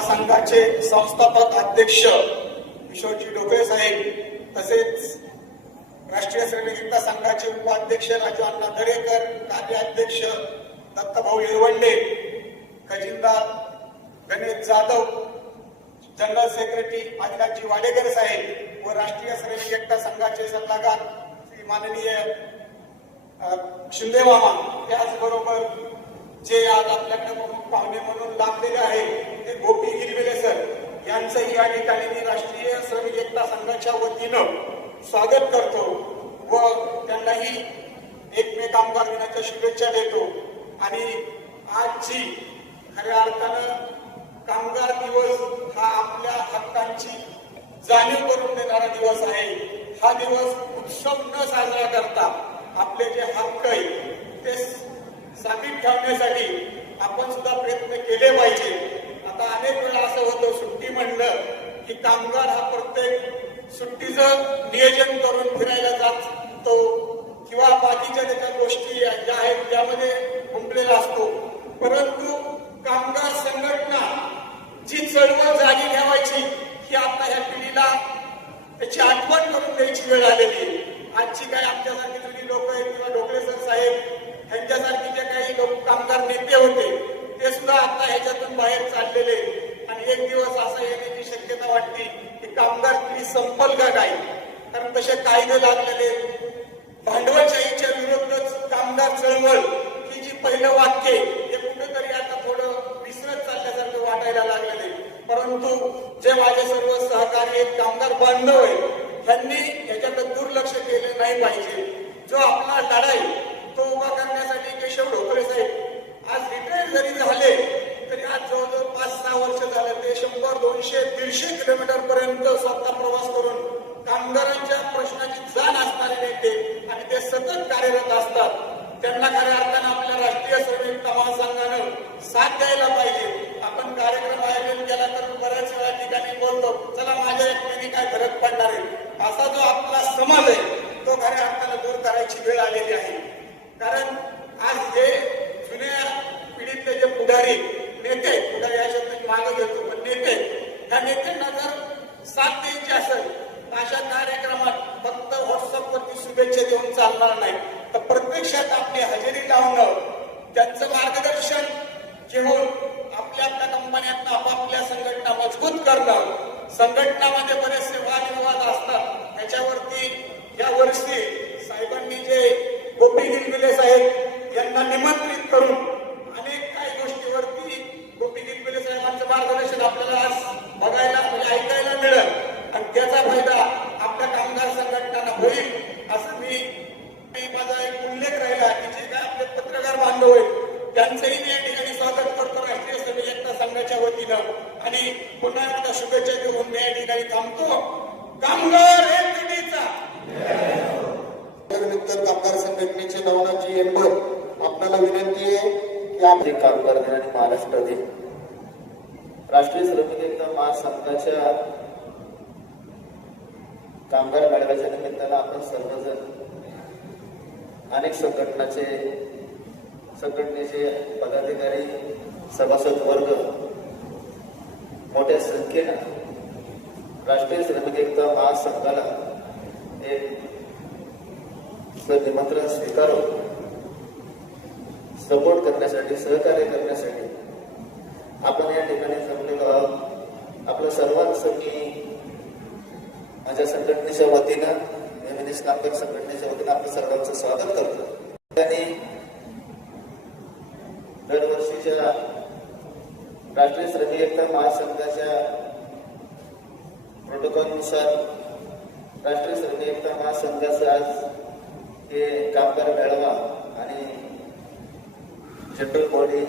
संघाचे संस्थापक अध्यक्ष किशोरजी ढोकळे साहेब, तसेच राष्ट्रीय श्रमिक एकता संघाचे उपाध्यक्ष राजू अण्णा दरेकर, कार्याध्यक्ष दत्तभाऊ येवंडे, खजिनदार गणेश जाधव, जनरल सेक्रेटरी आदिनाथजी वाडेकर साहेब व राष्ट्रीय श्रमिक एकता संघाचे सल्लागार श्री माननीय शिंदे मामा, त्याचबरोबर जे आज आपल्याकडे प्रमुख पाहुणे म्हणून लाभलेले आहे ते गोपी गिरविले सर यांचंही या ठिकाणी मी राष्ट्रीय श्रमिक एकता संघाच्या वतीनं स्वागत करतो व त्यांनाही 1 मे कामगार दिनाच्या शुभेच्छा देतो। आणि आज जी खऱ्या अर्थानं कामगार दिवस हा आपल्या हक्कांची जाणीव करून देणारा दिवस आहे। हा दिवस उत्सव न साजरा करता आपले जे हक्क आहे ते साबित ठेवण्यासाठी आपण सुद्धा प्रयत्न केले पाहिजे। आता अनेक वेळा असं होतं, सुट्टी म्हणलं की कामगार हा प्रत्येक सुट्टीचं नियोजन करून फिरायला जातो किंवा बाकीच्या त्याच्या गोष्टी ज्या आहेत त्यामध्ये गुंतलेला असतो, परंतु कामगार संघटना जी चळवळ जागी ठेवायची ही आता ह्या पिढीला त्याची आठवण करून द्यायची वेळ आलेली। आजची काय आमच्यासारखी जुनी लोक आहेत किंवा ढोकळे सर साहेब यांच्यासारखी जे काही लोक कामगार नेते होते ते सुद्धा आता ह्याच्यातून बाहेर चाललेले, आणि एक दिवस असं येण्याची शक्यता वाटते की कामगार पिढी संपल का काय, कारण तसे कायदे लागलेले, भांडवलशाहीच्या विरोधात कामगार चळवळ ही जी पहिलं वाक्य हे कुठेतरी आता थोडं विसरत चालल्यासारखं वाटायला लागलेले। परंतु जे माझे सर्व सहकारी आहेत, कामगार बांधव आहेत, त्यांनी याच्याकडे दुर्लक्ष केले नाही पाहिजे। जो आपला लढाई तो उभा करण्यासाठी केशव ढोकळे साहेब आज रिटायर जरी झाले तरी आज जवळजवळ 5-6 वर्ष झालं ते 100, 200, 150 किलोमीटर पर्यंत स्वतः प्रवास करून कामगारांच्या प्रश्नाची जाण असणारे नेते आणि ते सतत कार्यरत असतात। त्यांना खऱ्या अर्थानं आपल्या राष्ट्रीय श्रमिक महासंघानं साथ द्यायला पाहिजे। आपण कार्यक्रम आयोजन केला तर बऱ्याच वेळा ठिकाणी बोलतो चला माझ्या एकट्याने काय फरक पडणार आहे, असा जो आपला समाज आहे तो खऱ्या अर्थानं दूर करायची वेळ आलेली आहे। कारण आज हे जुन्या पिढीतले जे पुढारी नेते, पुढारी या शब्द मागे घेतो पण नेते, त्या नेत्यांना जर साथ द्यायची असेल तर अशा कार्यक्रमात फक्त व्हॉट्सअपवरती शुभेच्छा देऊन चालणार नाही, तर प्रत्यक्षात आपली हजेरी लावणं, त्यांचं मार्गदर्शन घेऊन आपल्या कंपन्यांना आपापल्या संघटना मजबूत करणं, संघटनामध्ये बरेचसे वादविवाद असतात त्याच्यावरती या वर्षी साहेबांनी जे गोपी गिरविले साहेब यांना निमंत्रित करून अनेक काही गोष्टीवरती गोपी गिरविले साहेबांचं मार्गदर्शन आपल्याला आज बघायला म्हणजे ऐकायला मिळेल आणि त्याचा फायदा आपल्या कामगार संघटनांना होईल असं मी माझा एक उल्लेख राहिला की जे काय आपले पत्रकार बांधव आहेत त्यांचंही मी या ठिकाणी स्वागत करतो राष्ट्रीय श्रमिक एकता संघाच्या वतीनं, आणि पुन्हा एकदा शुभेच्छा देऊन मी या ठिकाणी थांबतो। कामगार एकजुटीचा कामगार संघटनेचे नवनाथजी एंबर, आपल्याला विनंती आहे की आपले कामगार दिन आणि महाराष्ट्र दिन राष्ट्रीय श्रमिक एकता महासंघाच्या कामगार मेळाव्याच्या निमित्तानं आपण सर्वजण अनेक संघटनेचे पदाधिकारी, सभासद वर्ग मोठ्या संख्येनं राष्ट्रीय श्रमिक एकता महासंघाला एक निमंत्रण स्वीकारून सपोर्ट करण्यासाठी, सहकार्य करण्यासाठी आपण या ठिकाणी जमलेलो आहोत। आपलं सर्वांचं मी माझ्या संघटनेच्या वतीनं, फेमिनिस्ट कामगार संघटनेच्या वतीनं आपलं सर्वांचं स्वागत करतो। आणि दरवर्षीच्या राष्ट्रीय श्रमिक एकता महासंघाच्या प्रोटोकॉलनुसार राष्ट्रीय श्रमिक एकता महासंघाचं आज हे कामगार मेळावा आणि जनरल बॉडी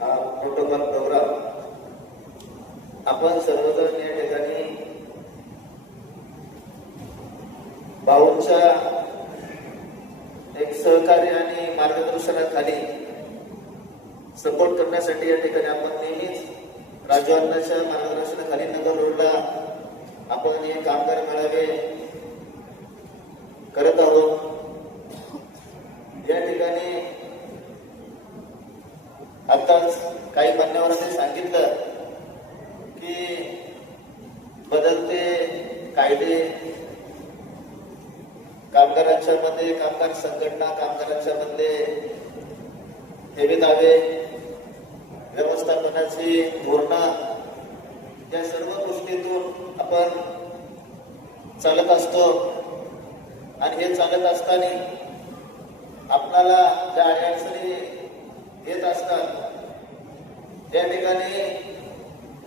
हा प्रोटोकॉल प्रोग्राम आपण सर्वजण या ठिकाणी भाऊंच्या एक सहकार्य आणि मार्गदर्शनाखाली सपोर्ट करण्यासाठी या ठिकाणी आपण नेहमीच राजू अण्णांच्या मार्गदर्शनाखाली नगर रोडला आपण हे कामगार मेळावे करत आहोत। या ठिकाणी आताच काही मान्यवरांनी सांगितलं शेवटी कामगारांच्या मध्ये कामगार संघटना, कामगारांच्या मध्ये हेवे दावे, व्यवस्थापनाची धोरणं, या सर्व गोष्टीतून आपण चालत असतो. आणि हे चालत असताना आपणाला ज्या अडचणी येत असतात त्या ठिकाणी,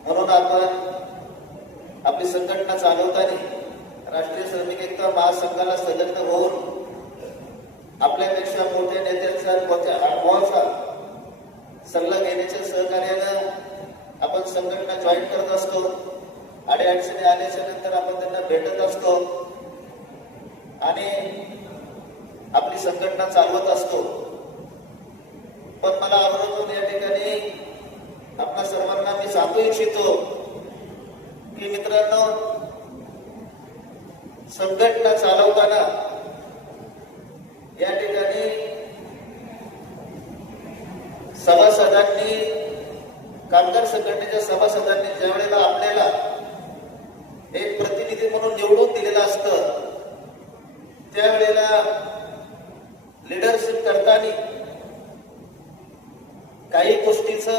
म्हणून आपण आपली संघटना चालवताना राष्ट्रीय श्रमिक एकता महासंघाला संलग्न होऊन आपल्यापेक्षा मोठ्या नेत्यांचा, मोठ्या अनुभवाचा सल्ला घेण्याच्या सहकार्यानं आपण संघटना जॉईन करत असतो. अडचणी आल्याच्या नंतर आपण त्यांना भेटत असतो आणि आपली संघटना चालवत असतो. पण मला आवर्जून या ठिकाणी आपल्या सर्वांना मी सांगू इच्छितो की मित्रांनो, संघटना चालवताना या ठिकाणी सभासदांनी, कामगार संघटनेच्या सभासदांनी ज्या वेळेला आपल्याला एक प्रतिनिधी म्हणून निवडून दिलेलं असतं, त्यावेळेला लीडरशिप करताना काही गोष्टीचा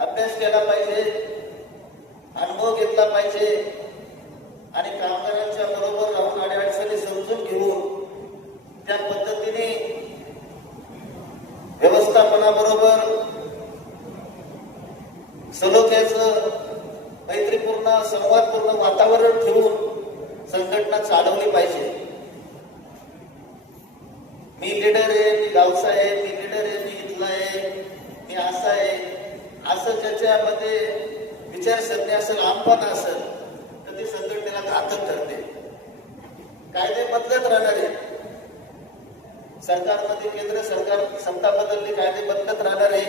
अभ्यास केला पाहिजे, अनुभव घेतला पाहिजे आणि कामगारांच्या बरोबर राहून अडचणी समजून घेऊन त्या पद्धतीने व्यवस्थापनाबरोबर सलोख्याचं मैत्रीपूर्ण, संवादपूर्ण वातावरण ठेवून संघटना चालवली पाहिजे. मी लीडर आहे, मी गावचा आहे, मी लीडर आहे, मी इथला आहे, मी असा आहे, असं ज्याच्यामध्ये विचारसरणी असेल, आमपण असेल, तर ती संघटनेला घातक ठरते. कायदे बदलत राहणार आहे. सरकारमध्ये केंद्र सरकार सत्ता बदलली, कायदे बदलत राहणार आहे,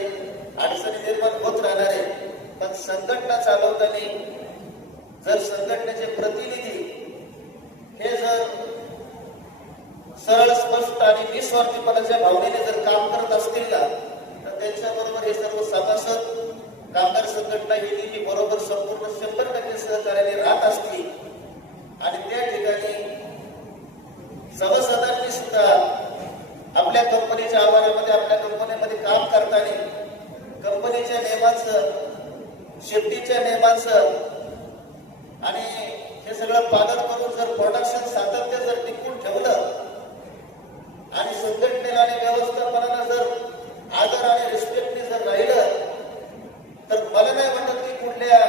अडचणी निर्माण होत राहणार आहे. पण संघटना चालवताना जर संघटनेचे प्रतिनिधी हे जर सरळ, स्पष्ट आणि निस्वार्थीपणाच्या भावनेने जर काम करत असतील ना, तर त्यांच्याबरोबर हे सर्व सभासद, कामगार संघटना ही नेहमी बरोबर संपूर्ण 100% सहकार्याने राहत असतील. आणि त्या ठिकाणी सभासदांनी सुद्धा आपल्या कंपनीच्या आवारामध्ये, आपल्या कंपनीमध्ये काम करताना कंपनीच्या नियमांचं, शेफ्टीच्या नियमांचं आणि हे सगळं पालन करून जर प्रोडक्शन सातत्य जर टिकून ठेवलं आणि संघटनेला आणि व्यवस्थापनाला जर आदर आणि रिस्पेक्टने जर राहिलं, तर मला नाही वाटत की कुठल्या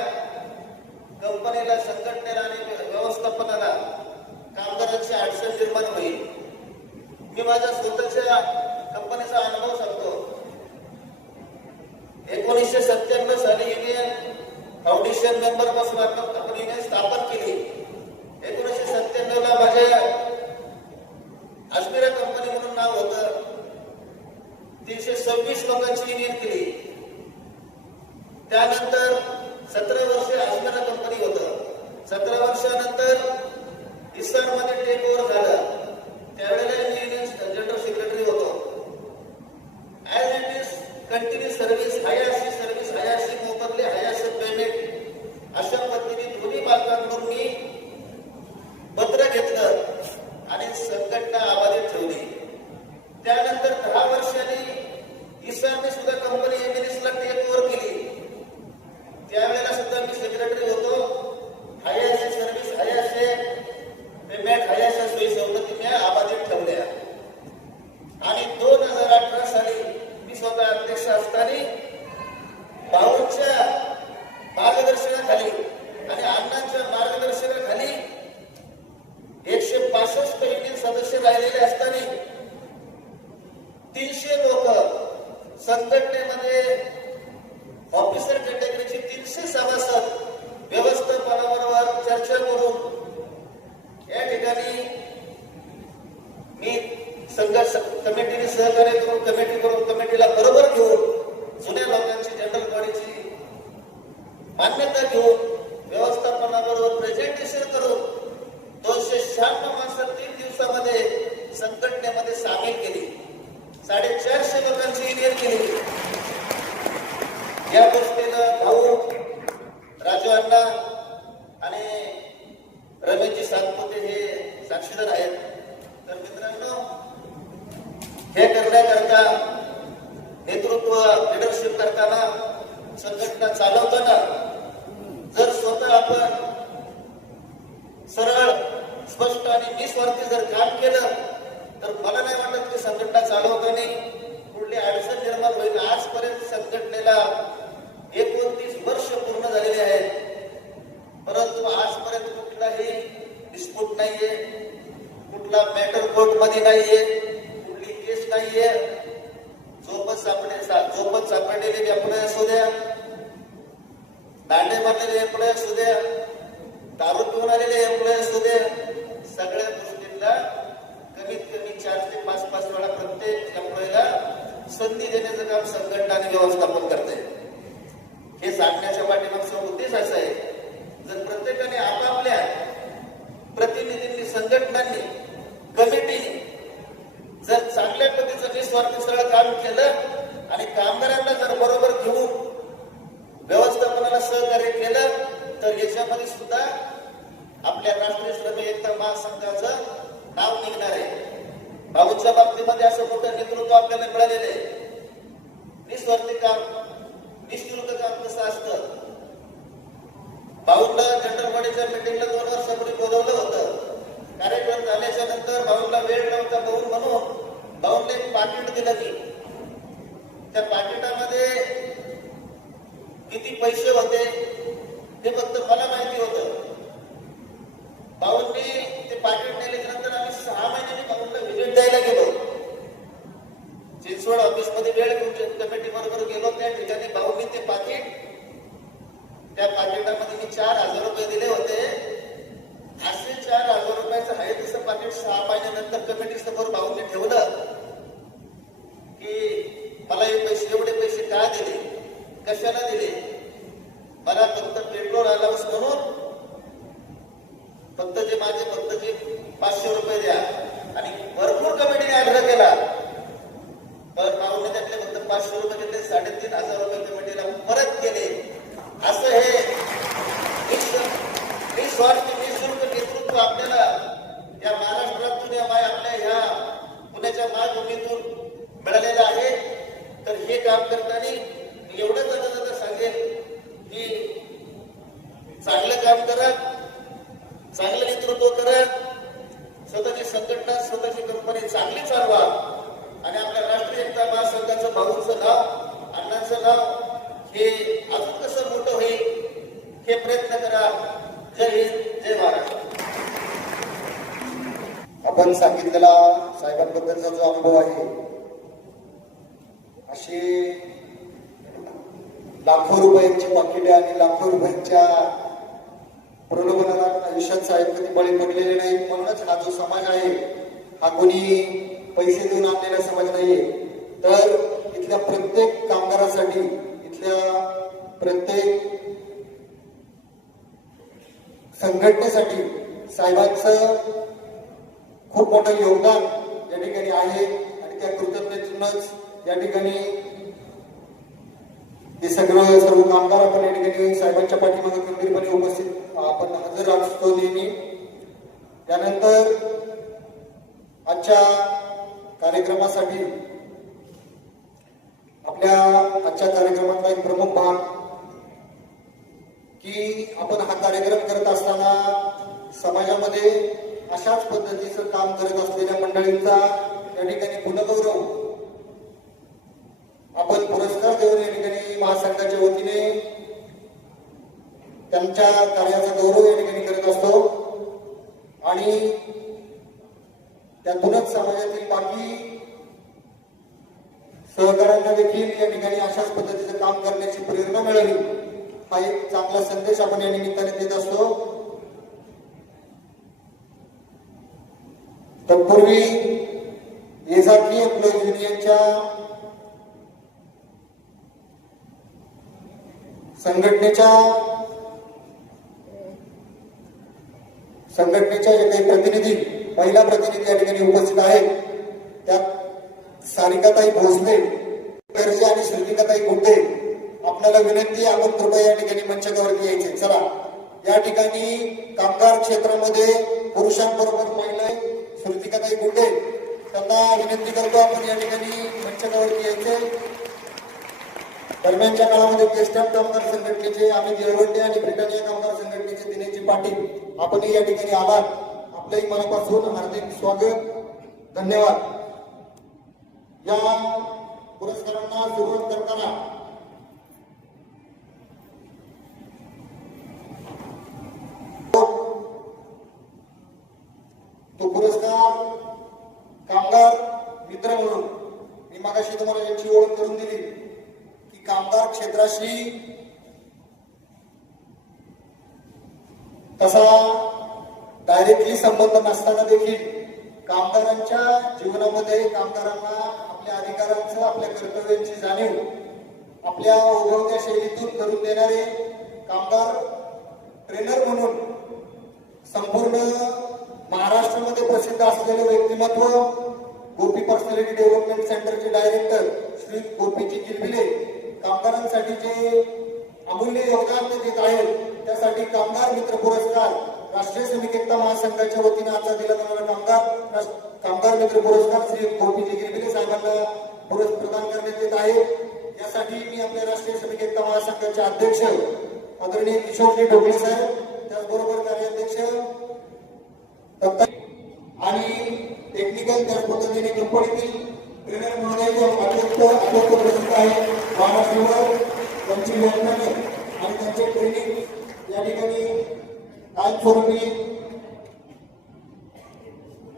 कंपनीला, संघटनेला आणि व्यवस्थापनाला कामगारांची अडचण निर्माण होईल. मी माझ्या स्वतःच्या कंपनीचा अनुभव सांगतो. 1997 साली युनियन फाउंडेशन मेंबर पासून आपण युनियन स्थापन केली. 1997 ला माझ्या अजमेरा कंपनी म्हणून नाव होतं. 326 लोकांची युनियन केली. त्यानंतर 17 वर्ष अजमेरा कंपनी होतं. 17 वर्षानंतर इस्सारमध्ये टेक ओव्हर झालं. त्यावेळेला मी युनियन जनरल सेक्रेटरी होतो. As it is continue service, हायरशी सर्व्हिस, हायरशी मोबदले, हायरशी पेमेंट, अशा पद्धतीने दोन्ही मालकांकडून मी पत्र घेतलं आणि संघटना आबाधित ठेवली. त्यानंतर 10 वर्षांनी इस्सारने सुद्धा कंपनी एमएनएसला टेक ओव्हर केली. त्यावेळेला सुद्धा मी सेक्रेटरी होतो. हायरशी सर्व्हिस, हायरशी पेमेंट, हायरशी सोयी सवलती मी आबाधित ठेवल्या. आणि 2018 साली मी स्वतः अध्यक्ष असताना भाऊंच्या मार्गदर्शनाखाली आणि अण्णांच्या मार्गदर्शनाखाली 165 युनियन सदस्य राहिलेले असताना 300 लोक संघटनेमध्ये ऑफिसर कॅटेगरीचे 300 सभासद व्यवस्थापनाबरोबर चर्चा करून या ठिकाणी मी संघर्ष कमिटीने सहकार्य करून कमिटीला बरोबर घेऊन जुन्या लोकांची जनरल बॉडीची मान्यता घेऊन व्यवस्थापनाबरोबर प्रेझेंटेशन करून 296 माणसं 3 दिवसामध्ये संघटनेमध्ये सामील केली. 450 लोकांची युनियन केली. या गोष्टीला भाऊ राजू अण्णा आणि सर्वांची सातपुते हे साक्षीदार आहेत. तर मित्रांनो, हे करण्याकरता नेतृत्व लिडरशिप करताना, संघटना चालवताना जर स्वतः आपण सरळ, स्पष्ट आणि निस्वार्थी जर काम केलं तर मला नाही वाटत की संघटना चालवताना कुठली अडचण निर्माण होईल. आजपर्यंत संघटनेला 29 वर्ष पूर्ण झालेले आहेत, परंतु आजपर्यंत कुठलाही डिस्प्यूट नाहीये, कुठला मॅटर कोर्टमध्ये नाहीये, कुठली केस नाहीये. झोपत सापडलेले व्यापारी असू द्या, दांडे मारलेले एम्प्लॉय असू द्या, दारू पिऊन आलेले एम्प्लॉय असू द्या, सगळ्या गोष्टींना कमीत कमी 4 ते 5 वेळा प्रत्येक एम्प्लॉयला संधी देण्याचं काम संघटना आणि व्यवस्थापन करते. हे सांगण्याच्या पाठीमागचा उद्देश असा आहे, जर प्रत्येकाने आपापल्या प्रतिनिधींनी, संघटनांनी, कमिटीने जर चांगल्या पद्धतीचं निस्वार्थ सरळ काम केलं आणि कामगारांना जर बरोबर घेऊन व्यवस्थापनाला सहकार्य केलं तर याच्यामध्ये सुद्धा आपल्या राष्ट्रीय श्रमिक एकता महासंघाचं नाव निघणार आहे. भाऊच्या बाबतीमध्ये असं मोठं नेतृत्व आपल्याला मिळालेलं आहे. निस्वार्थी काम, निःशुल्क काम कसं असतं. भाऊला जनरल बॉडीच्या मिटिंगला 2 वर्षापूर्वी बोलवलं होतं. कार्यक्रम झाल्याच्या नंतर भाऊला वेळ नव्हता भाऊ म्हणून भाऊने एक पाकिट दिलं की त्या पाकिटामध्ये किती पैसे होते हे फक्त मला माहिती होतं. भाऊंनी ते पाकिट नेल्याच्या नंतर आम्ही 6 महिन्यांनी भाऊंना व्हिजिट द्यायला गेलो. चिंचवड ऑफिसमध्ये वेळ कमिटी बरोबर गेलो. त्या ठिकाणी भाऊंनी ते पाकिट, त्या पाकिटामध्ये मी 4,000 रुपये दिले होते. असे 4,000 रुपयाचं आहे तसं पाकिट 6 महिन्यानंतर कमिटी समोर भाऊंनी ठेवलं की मला हे पैसे, एवढे पैसे का दिले, कशाला दिले. मला फक्त पेट्रोल अलाउन्स म्हणून फक्त जे 500 रुपये द्या. आणि भरपूर कमिटीने आग्रह केला, पण भाऊने त्यातले फक्त 500 रुपये घेतले. 3,500 रुपये कमिटीला परत केले. असं हे निस्वार्थी निःशुल्क नेतृत्व आपल्याला या महाराष्ट्रातून, या आपल्या ह्या पुण्याच्या मायभूमीतून मिळालेलं आहे. तर हे काम करताना एवढंच आता सांगेल की चांगलं काम करा, चांगलं नेतृत्व करा, स्वतःची संघटना, स्वतःची कंपनी चांगली चालवा आणि आपल्या राष्ट्रीय एकता महासंघाचं, भाऊंचं नाव, अण्णांचं नाव हे अजून कसं मोठं होईल हे प्रयत्न करा. जय हिंद, जय महाराष्ट्र. आपण सांगितलेला साहेबांबद्दलचा जो अनुभव आहे, अशी लाखो रुपयांची पाकिटे आणि लाखो रुपयांच्या प्रलोभनाला आयुष्यात साहेब कधी बळी पडलेले नाही. म्हणूनच हा जो समाज आहे हा कोणी पैसे देऊन आणलेला समाज नाहीये. तर इथल्या प्रत्येक कामगारासाठी, इथल्या प्रत्येक संघटनेसाठी साहेबांचं खूप मोठं योगदान या ठिकाणी आहे आणि त्या कृतज्ञतेतूनच या ठिकाणी हे सर्व कामगार आपण या ठिकाणी साहेबांच्या पाठीमागे खंबीरपणे उपस्थित आपण हजर असतो नेहमी. त्यानंतर आजच्या कार्यक्रमासाठी, आपल्या आजच्या कार्यक्रमातला एक प्रमुख भाग की आपण हा कार्यक्रम करत असताना समाजामध्ये अशाच पद्धतीचं काम करत असलेल्या मंडळींचा या ठिकाणी गुणगौरव आपण पुरस्कार देऊन या ठिकाणी महासंघाच्या वतीने त्यांच्या कार्याचा गौरव या ठिकाणी करत असतो आणि त्यातूनच समाजातील बाकी सहकाऱ्यांना देखील या ठिकाणी अशाच पद्धतीचं काम करण्याची प्रेरणा मिळाली. हा एक चांगला संदेश आपण या निमित्ताने देत असतो. तत्पूर्वी एजाकी एम्प्लॉईज युनियनच्या संघटनेच्या जे काही प्रतिनिधी, महिला प्रतिनिधी या ठिकाणी उपस्थित आहेत, त्यात सारिकाताई भोसले, गर्जे आणि श्रुतिकाताई गुड्डे, आपल्याला विनंती, आपण कृपया या ठिकाणी मंचावरती यायचे. चला या ठिकाणी कामगार क्षेत्रामध्ये पुरुषांबरोबर महिला श्रुतिकाताई गुंडे त्यांना विनंती करतो आपण या ठिकाणी मंचावरती यायचे. दरम्यानच्या काळामध्ये केस्टम कामगार संघटनेचे अमित येळवंडे आणि ब्रिटानिया कामगार संघटनेचे दिनेशजी पाटील आपणही या ठिकाणी आलात. आपलंही मनापासून हार्दिक स्वागत, धन्यवाद. या पुरस्कारांना सुरुवात करताना तो पुरस्कार कामगार मित्र म्हणून मी मागाशी तुम्हाला याची ओळख करून दिली की कामगार क्षेत्राशी तसा डायरेक्टली संबंध नसताना देखील कामगारांच्या जीवनामध्ये कामगारांना आपल्या अधिकारांचं, आपल्या कर्तव्यांची जाणीव आपल्या उगवत्या शैलीतून करून देणारे कामगार ट्रेनर म्हणून संपूर्ण महाराष्ट्रामध्ये प्रसिद्ध असलेले व्यक्तिमत्व गोपी पर्सनॅलिटी डेव्हलपमेंट सेंटरचे डायरेक्टर श्री गोपीजी गिलबिले कामगारांसाठी जे अमूल्य योगदान ते देत आहेत त्यासाठी कामगार मित्र पुरस्कार राष्ट्रीय श्रमिक एकता महासंघाच्या वतीने आजचा दिला जाणारा कामगार मित्र पुरस्कार श्री गोपीजी गिलबिले साहेबांना प्रदान करण्यात येत आहे. यासाठी मी आपल्या राष्ट्रीय श्रमिक एकता महासंघाचे अध्यक्ष आदरणीय किशोरजी ढोबळे साहेब, त्याचबरोबर कार्याध्यक्ष आणि टेक्निकल त्याच पद्धतीने कंपनीतील ट्रेनर महोदय अत्यंत प्रसिद्ध आहे महाराष्ट्रावर त्यांची व्याख्याने आणि त्यांचे ट्रेनिंग या ठिकाणी कायमस्वरूपी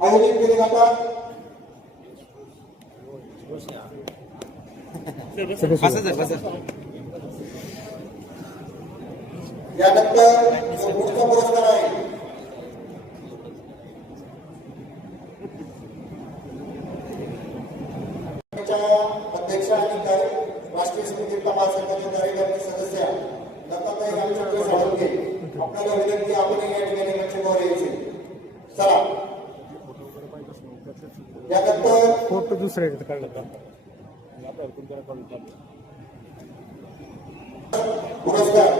आयोजित केले जातात. यानंतर जो पुढचा पुरस्कार आहे अध्यक्ष आणि राष्ट्रीय श्रमिक एकता महासंघाच्या कार्यकारी सदस्य दत्ताताई रामचंद्र साळुंखे, आपल्याला विनंती आपण या ठिकाणी मंचावर यायचे. चला यानंतर फोटो दुसरे काढला पुरस्कार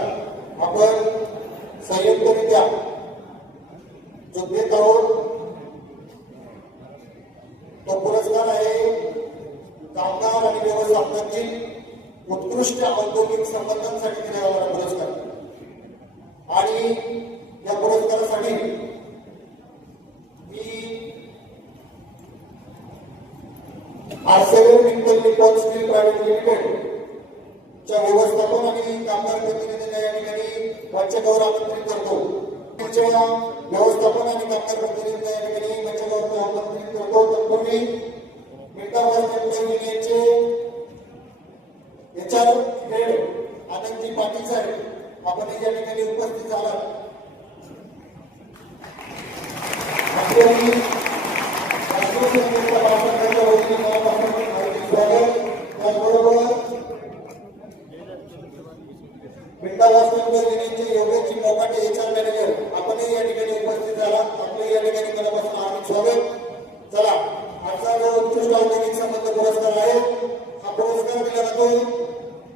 आपण संयुक्तरित्या जो देत आहोत तो पुरस्कार आहे कामगार आणि व्यवस्थापनातील उत्कृष्ट औद्योगिक संबंधांसाठी दिला जाणारा पुरस्कार. आणि या पुरस्कारासाठी मी ArcelorMittal Nippon Steel Private Limited च्या व्यवस्थापन आणि कामगार प्रतिनिधींना या ठिकाणी मंचावर आमंत्रित करतो. व्यवस्थापन आणि कामगार प्रतिनिधींना या ठिकाणी मंचावर आमंत्रित करतो. तत्पूर्वी युनियनचे HR हेड आनंदजी पाटील साहेब आपण या ठिकाणी उपस्थित झालात. त्याचबरोबर युनियनचे योगेशजी मोकाटे HR मॅनेजर आपणही या ठिकाणी उपस्थित झालात. आपले या ठिकाणी मनापासून हार्दिक स्वागत. चला आजचा जो उत्कृष्ट औद्योगिक संबंध पुरस्कार आहे हा पुरस्कार दिला जातो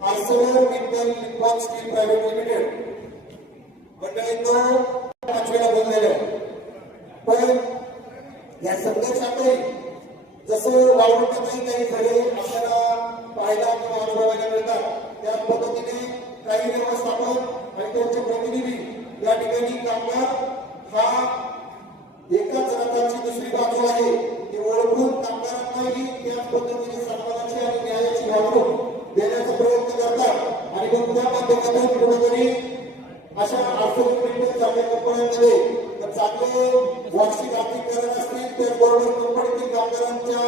ArcelorMittal Nippon Steel Private Limited मंडळी तो 5वीला बोललेला आहे. पण या संघर्षातही जसं वावरतातही काही झाले आपल्याला पाहायला किंवा अनुभवायला मिळतात त्याच पद्धतीने काही व्यवस्थापन आणि त्यांचे प्रतिनिधी या ठिकाणी कामगार हा एकाच रथाची दुसरी बाजू आहे हे ओळखून कामगारांनाही त्याच पद्धतीने सन्मानाची आणि न्यायाची वागणूक देण्याचा प्रयत्न करतात. आणि मग त्या माध्यमातून कुठेतरी अशा ArcelorMittal सारख्या कंपन्यांमध्ये चांगले वार्षिक आर्थिकरण असतील त्याचबरोबर कंपनीतील कामगारांच्या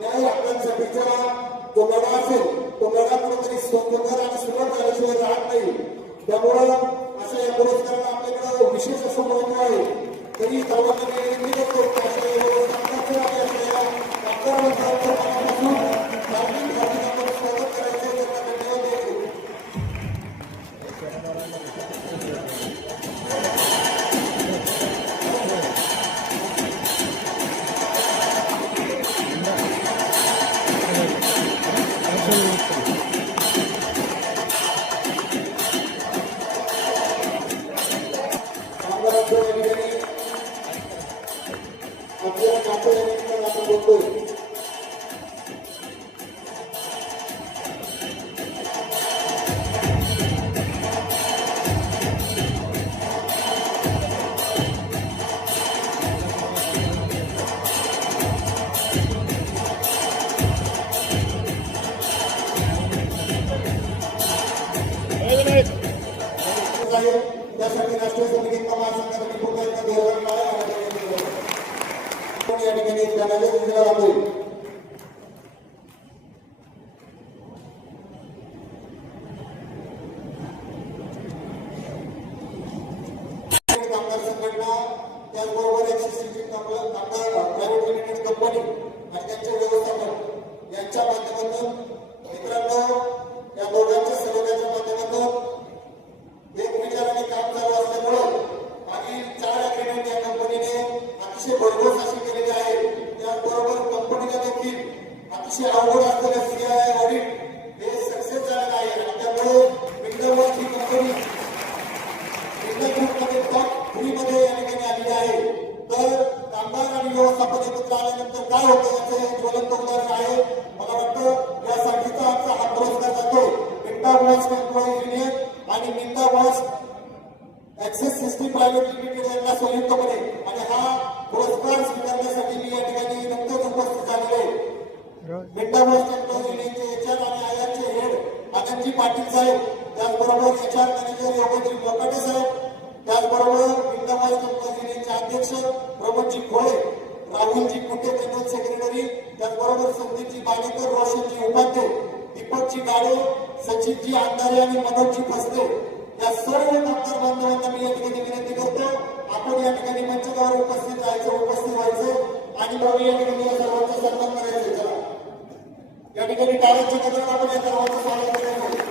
न्याय हक्कांसाठीचा जो लढा असेल तो लढा कुठेतरी स्वतंत्र आणि सुलभ झाल्याशिवाय राहत नाही. त्यामुळं अशा या पुरस्काराला आपल्याकडे विशेष असं महत्व आहे. तरी सर्वांना विनंती करतो की अशा या व्यवस्थापनाचं आणि अशा या कामगार मंडळाच्या मनापासून हार्दिक आपण स्वागत करायचं, त्यांना धन्यवाद द्यायचे. आहे त्यासाठी राष्ट्रीय समिती महासंघासाठी पुन्हा एकदा धोरण या ठिकाणी जाण्याचा दिला जातोय. कामगार संघटना त्याचबरोबर एक्सिस्टिंग कामगार प्रायव्हेट लिमिटेड कंपनी आणि त्यांचे व्यवस्थापन यांच्या माध्यमातून मित्रांनो या दोघांच्या सहयोगाच्या माध्यमातून एक विचाराने काम चालू असल्यामुळं मागील 4 अग्रीमेंट या कंपनीने अतिशय भरघोस अशी केलेली आहे. त्याचबरोबर कंपनीला देखील अतिशय अवघड असलेलं CII ऑडिट हे सक्सेस झालेलं आहे आणि त्यामुळे मिंडवर ही कंपनी ग्रुपमध्ये टॉप 3 मध्ये या ठिकाणी आलेली आहे. तर कामगार आणि व्यवस्थापन एकत्र आल्यानंतर काय होतं याचं एक ज्वलंत उदाहरण आहे. मला वाटतं यासाठीचा आमचा हा पुरस्कार जातो मिंडा वॉच एम्प्लॉई युनियन आणि Minda watch access system private limited यांना संयुक्तपणे आणि हा पुरस्कार स्वीकारण्यासाठी मी या ठिकाणी नुकतेच उपस्थित झालेले मिंडा वॉच एम्प्लॉई युनियनचे HR आणि IR चे हेड आनंदजी पाटील साहेब, त्याचबरोबर HR मॅनेजर योगेंद्र मोकाटे साहेब, त्याचबरोबर मिंडा वॉच एम्प्लॉई युनियनचे अध्यक्ष प्रमोदजी खोळे, राहुलजी कुटे जनरल सेक्रेटरी, त्याचबरोबर संदीपजी बाणेकर, रोशनजी उपाध्ये, दीपकजी गाडे, सचिनजी अंधारे आणि मनोजजी फसले या सर्व कामगार बांधवांना मी या ठिकाणी विनंती करतो आपण या ठिकाणी मंचावर उपस्थित राहायचं, उपस्थित व्हायचं आणि मग या ठिकाणी या सर्वांचा सन्मान करायचा. चला या ठिकाणी टाळ्यांच्या गजरात आपण या सर्वांचं स्वागत करायचं.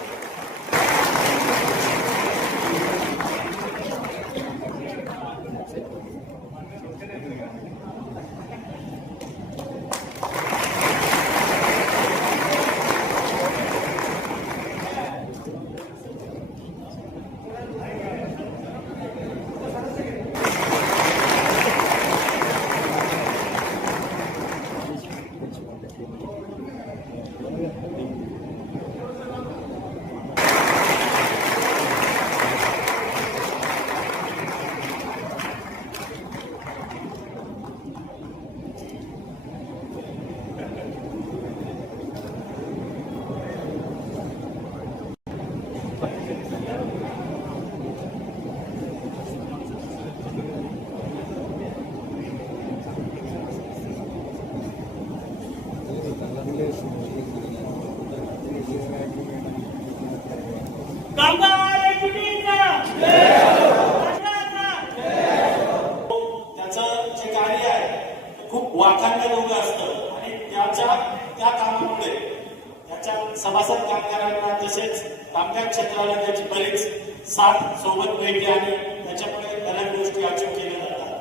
त्याचं जे कार्य आहे खूप वाखाणण्याजोगं असतं आणि त्या कामामुळे त्याच्या सभासद कामगारांना तसेच कामगार क्षेत्राला त्याची बरीच साथ सोबत मिळते आणि त्याच्यामुळे बऱ्याच गोष्टी अचीव केल्या जातात.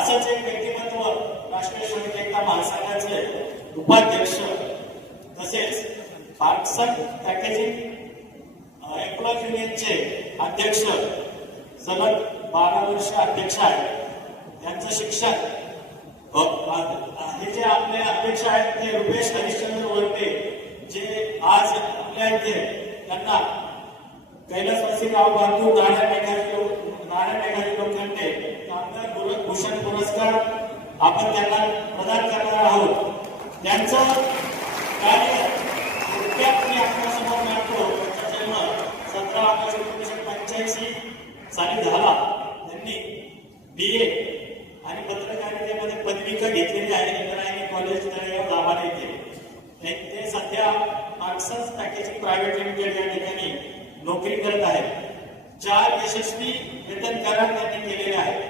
असंच एक व्यक्तिमत्व राष्ट्रीय श्रमिक एकता महासंघाचे उपाध्यक्ष तसेच पार्सन पॅकेजिंग एम्प्लॉई युनियनचे अध्यक्ष सलग 12 वर्ष अध्यक्ष आहेत. त्यांचं शिक्षण हे जे आपले अध्यक्ष आहेत ते रुपेश हरिश्चंद्र वरपे जे आज आपल्या इथे त्यांना कैलासवासीराव बांधू नारायण मेघाजी लोखंडे कामगार भूषण पुरस्कार आपण त्यांना प्रदान करणार आहोत. त्यांचं कार्य थोडक्यात मी आपल्यासमोर मांडतो. त्यांचा जन्म 17 ऑगस्ट 1985 साली झाला. त्यांनी BA आणि पत्रकारितेमध्ये पदविका घेतलेली आहे इंद्रायणी कॉलेज तळेगाव दाभाडे येथे. ते सध्या पार्सन्स पॅकेजिंग प्रायव्हेट लिमिटेड या ठिकाणी नोकरी करत आहेत. 4 यशस्वी वेतन करार त्यांनी केलेले आहेत.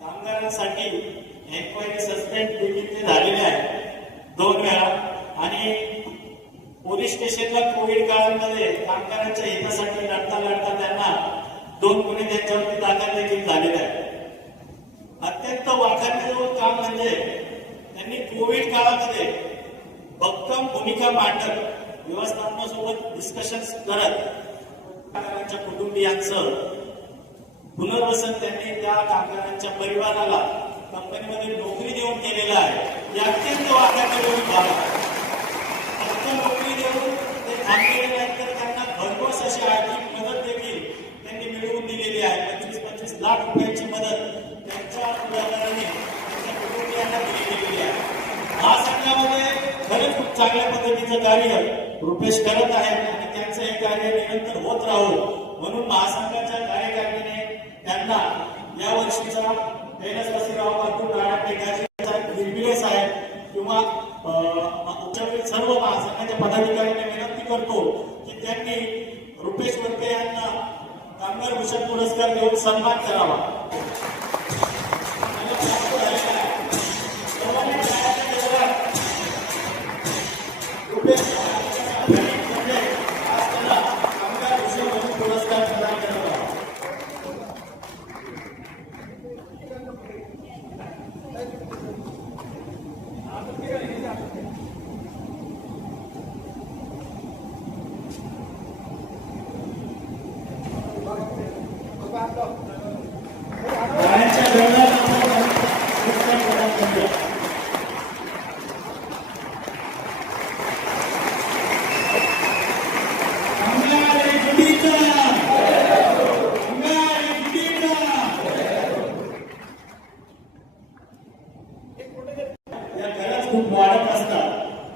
कामगारांसाठी एन्क्वायरी सस्पेंड देखील ते झालेले आहेत 2 वेळा आणि पोलीस स्टेशनला कोविड काळामध्ये कामगारांच्या हितासाठी लढता त्यांना 2 गुन्हे त्यांच्यावरती दाखल देखील झालेले आहेत. अत्यंत वाखाणण्याजोगं काम म्हणजे त्यांनी कोविड काळामध्ये भक्कम भूमिका मांडत व्यवस्थापनासोबत डिस्कशन्स करत कामगारांच्या कुटुंबियांचं पुनर्वसन त्यांनी त्या कामगारांच्या परिवाराला कंपनीमध्ये नोकरी देऊन केलेलं आहे. हे अत्यंत वाखाणण्याजोगं काम आहे. फक्त नोकरी देऊन ते थांबलेले नाहीत तर त्यांना भरघोस अशी आर्थिक मदत देखील त्यांनी मिळवून दिलेली आहे. 25-25 लाख रुपयांची मदत त्यांच्या पुढाकाराने त्यांच्या कुटुंबियांना दिली गेलेली आहे. महासंघामध्ये खरंच खूप चांगल्या पद्धतीचं कार्य रुपेश करत आहेत आणि त्यांचं हे कार्य निरंतर होत राहू म्हणून महासंघाच्या कार्यकारिणीने त्यांना या वर्षीचा कैलासवासीराव पाटील नारायण मेघाजीचा जुबिलेस आहे किंवा सर्व महासंघाच्या पदाधिकाऱ्यांना विनंती करतो की त्यांनी रुपेश वरके यांना कामगार भूषण पुरस्कार देऊन सन्मान करावा. रुपेश कामगार भूषण म्हणून पुरस्कार प्रदान करावा. गाण्याच्या गरजांना पुरस्कार प्रदान करूया. या गरज खूप वाढत असतात.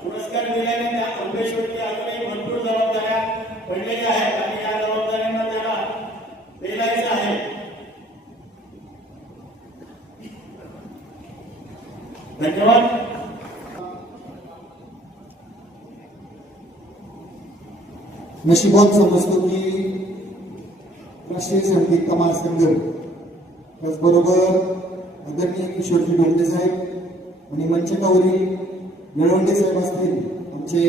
पुरस्कार दिल्याने त्या अंबेश्वरची अजूनही भरपूर जबाबदाऱ्या पडलेल्या आहेत आणि या जबाबदाऱ्यांना त्याला पेलायचं आहे. धन्यवाद. नशिबात समजतो की राष्ट्रीय संगीत कमाल संघ त्याचबरोबर आदरणीय किशोरजी ढोंगडे साहेब आणि मंचकावरील निळवंडे साहेब असतील, आमचे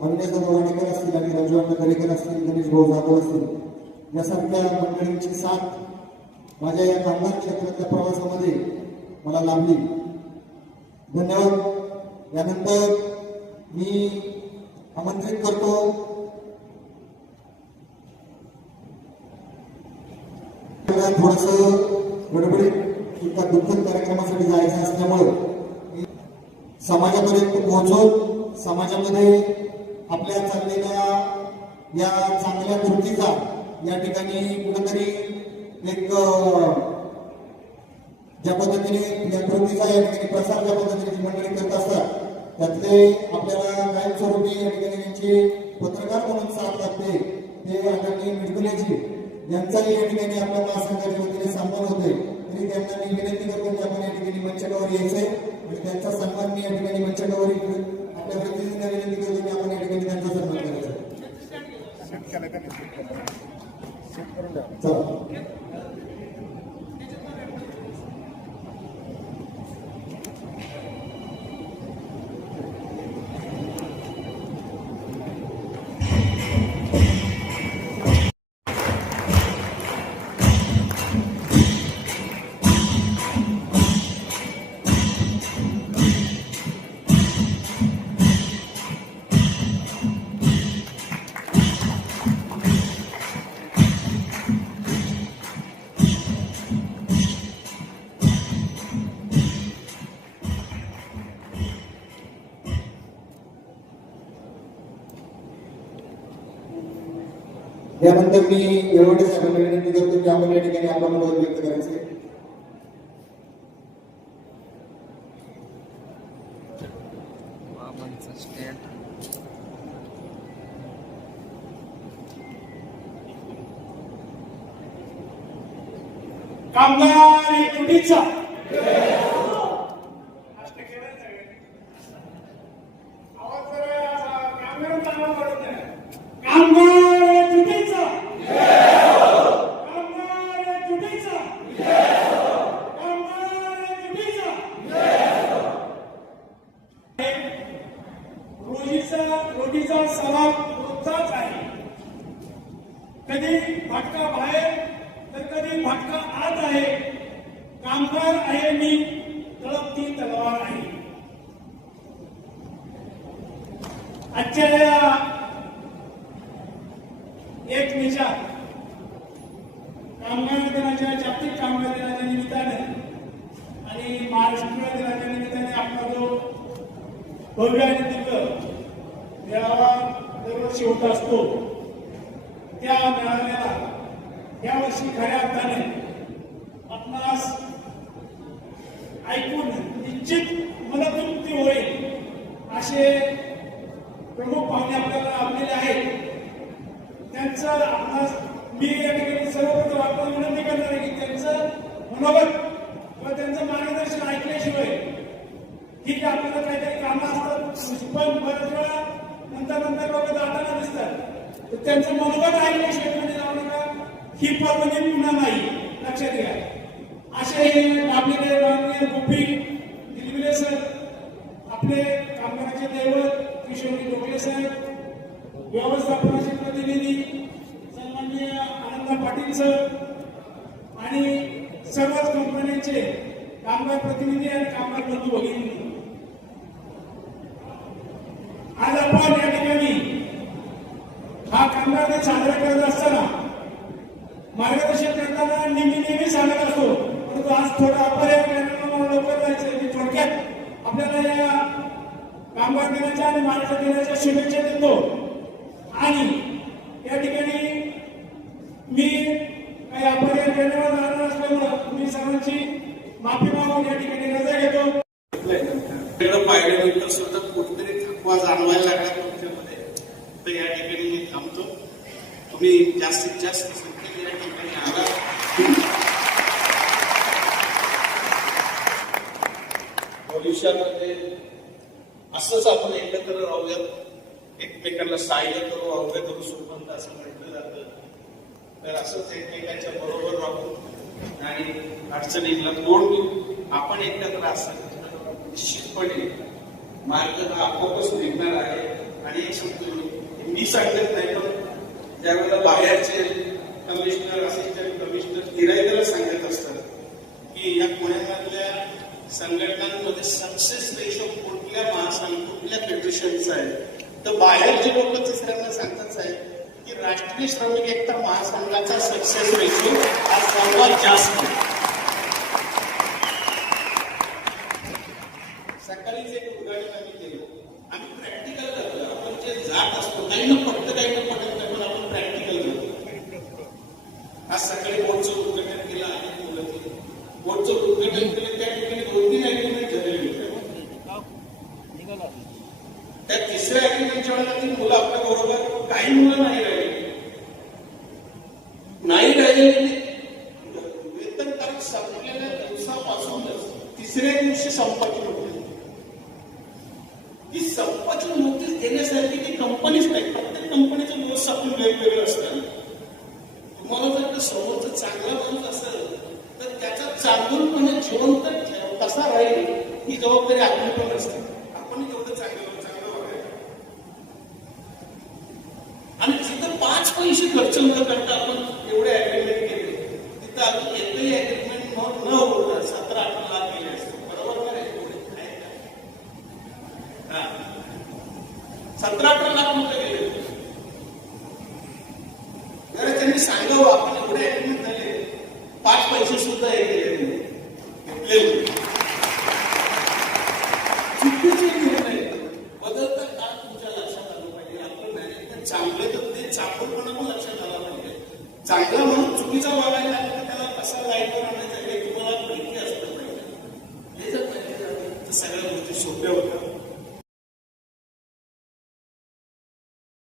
अविनाशदादा वाडेकर असतील आणि राजू दरेकर असतील, गणेश भाऊ जाधव असतील, यासारख्या मंडळींची साथ माझ्या या कामगार क्षेत्रातल्या प्रवासामध्ये मला लाभली. धन्यवाद. यानंतर मी आमंत्रित करतो थोडस गडबडीत एका दुःखद कार्यक्रमासाठी जायचं असल्यामुळे समाजापर्यंत पोहोचून समाजामध्ये आपल्या चाललेल्या या चांगल्या कृतीचा या ठिकाणी कुठेतरी एक ज्या पद्धतीने या कृतीचा या ठिकाणी प्रसार ज्या पद्धतीने मंडळी करत असतात त्यातले आपल्याला कायमस्वरूपी या ठिकाणी त्यांचे पत्रकार म्हणून साथ लागते ते आदरणीय मिडकुलेजी यांचाही या ठिकाणी आपल्या महासंघाच्या वतीने सन्मान होते. तरी त्यांना मी विनंती करतो की आपण या ठिकाणी मंचकावर यायचंय आणि त्यांचा सन्मान मी या ठिकाणी मंचकावर आपल्या प्रतिनिधींना विनंती करतो की आपण या ठिकाणी त्यांचा सन्मान करायचा. चला. यानंतर मी एवढे साहेबांना विनंती करतो की आपण या ठिकाणी आपला मनोगत व्यक्त करायचे. कामगार एकजुटीचा रोटीचा सवाल रोजचाच आहे. कधी भटका बाहेर तर कधी भटका आत आहे. कामगार आहे मी, तळपती तलवार आहे. आजच्या या 1 मेच्या कामगार दिनाच्या जागतिक कामगार दिनाच्या निमित्ताने आणि महाराष्ट्र दिनाच्या निमित्ताने आपला जो भव्य आणि दिव्य मेळावा दरवर्षी होत असतो त्या मेळाव्याला यावर्षी खऱ्या अर्थाने आपणास ऐकून निश्चित मनतृप्ती होईल असे प्रमुख पाहुणे आपल्याला लाभलेले आहेत. त्यांचं आपणास मी या ठिकाणी सर्वप्रथम आपल्याला विनंती करणार आहे की त्यांचं मनोगत किंवा त्यांचं मार्गदर्शन ऐकल्याशिवाय ठीक आहे आपल्याला काहीतरी कामं असतात पण बऱ्याच वेळा नंतर लोक जाताना दिसतात तर त्यांचं मनोगत ऐकल्याशिवाय म्हणजे जाऊ नका ही परवानगी पुन्हा नाही लक्षात घ्या असे आपले माननीय गोपी गिलबिले सर आपले कामगाराचे दैवत किशोरी ढोकळे साहेब व्यवस्थापनाचे प्रतिनिधी सन्माननीय आनंद पाटील सर आणि सर्वच कंपन्यांचे कामगार प्रतिनिधी आणि कामगार बंधू भगिनी आज आपण या ठिकाणी हा कामगार दिन साजरा करत असताना मार्गदर्शन करताना नेहमी सांगत असतो परंतु आज थोडा अपर्याय लवकर जायचं की थोडक्यात आपल्याला या कामगार दिनाच्या आणि महाराष्ट्र दिनाच्या शुभेच्छा देतो आणि या ठिकाणी मी काही अपर्याय करण्यावर जाणार असल्यामुळं मी सर्वांची माफी मागून या ठिकाणी रजा घेतो. पाहिल्यानंतर सुद्धा कुठेतरी थकवा जाणवायला लागला तुमच्यामध्ये तर या ठिकाणी मी थांबतो. तुम्ही जास्तीत जास्त संख्येने या ठिकाणी आला. भविष्यामध्ये असंच आपण एकत्र राहूयात एकमेकांना साह्य करू अवघ्या करू सोबत असं म्हटलं जातं तर असंच एकमेकांच्या बरोबर राहू आणि अडचणींना तोड देऊ आपण एकत्र असं निश्चितपणे मार्ग हा आपोआपच निघणार आहे. आणि एक सांगतो मी सांगत नाही पण ज्यावेळेला बाहेरचे कमिशनर असिस्टंट कमिशनर गिरायकाला सांगत असतात की या पुण्यामधल्या संघटनांमध्ये सक्सेस रेशो कुठल्या कुठल्या फेडरेशनचा आहे तर बाहेरचे लोक तिसऱ्यांना सांगतात साहेब की राष्ट्रीय श्रमिक एकता महासंघाचा सक्सेस रेशो हा सर्वात जास्त. सकाळीच एक उदाहरण आम्ही केलं आम्ही प्रॅक्टिकल करतो आपण जे जात असतो काही न पडतं काही न पडत नाही पण आपण प्रॅक्टिकल करतो. आज सकाळी बोर्डचं उद्घाटन केलं आहे मुलं बोर्डचं उद्घाटन केलं त्या ठिकाणी 2-3 अग्रीमेंट झालेली होते. त्या तिसऱ्या अग्रीमेंटच्या वेळेला ती मुलं आपल्या बरोबर काही मुलं नाही राहिलेली वेतन तारीख संपलेल्या दिवसापासूनच तिसऱ्या दिवशी संपायची नोटीस ती संपाची नोटीस देण्यासाठी ती कंपनीच नाही प्रत्येक कंपनीचे दिवस आपण वेगवेगळे असतात. तुम्हाला जर समोरचं चांगला माणूस असेल तर त्याचा चांगलपणे जिवंत कसा राहील ही जबाबदारी आपली पण असते. आपण तेवढं चांगलं वागायचं आणि जिथं 5 पैसे खर्च न करता आपण एवढे अग्रीमेंट केले तिथं अजून एकही अग्रीमेंट न होता 17-18 लाख गेले असते. बरोबर नाही 17-18 लाख रुपये गेले जरा त्यांनी सांगावं आपण एवढे अग्रीमेंट झाले 5 पैसे सुद्धा हे गेले चुकीचे निर्णय बदलता काळ तुमच्या लक्षात आलं पाहिजे. आपलं मॅनेजमेंट चांगलं तर ते चांगलपणा पण लक्षात आला पाहिजे. चांगला म्हणून चुकीचा वागायला लागला तर त्याला कसा लाईटवर आणायचं हे तुम्हाला माहिती असलं पाहिजे. हे जर पाहिजे तर सगळ्या गोष्टी सोप्या होतात.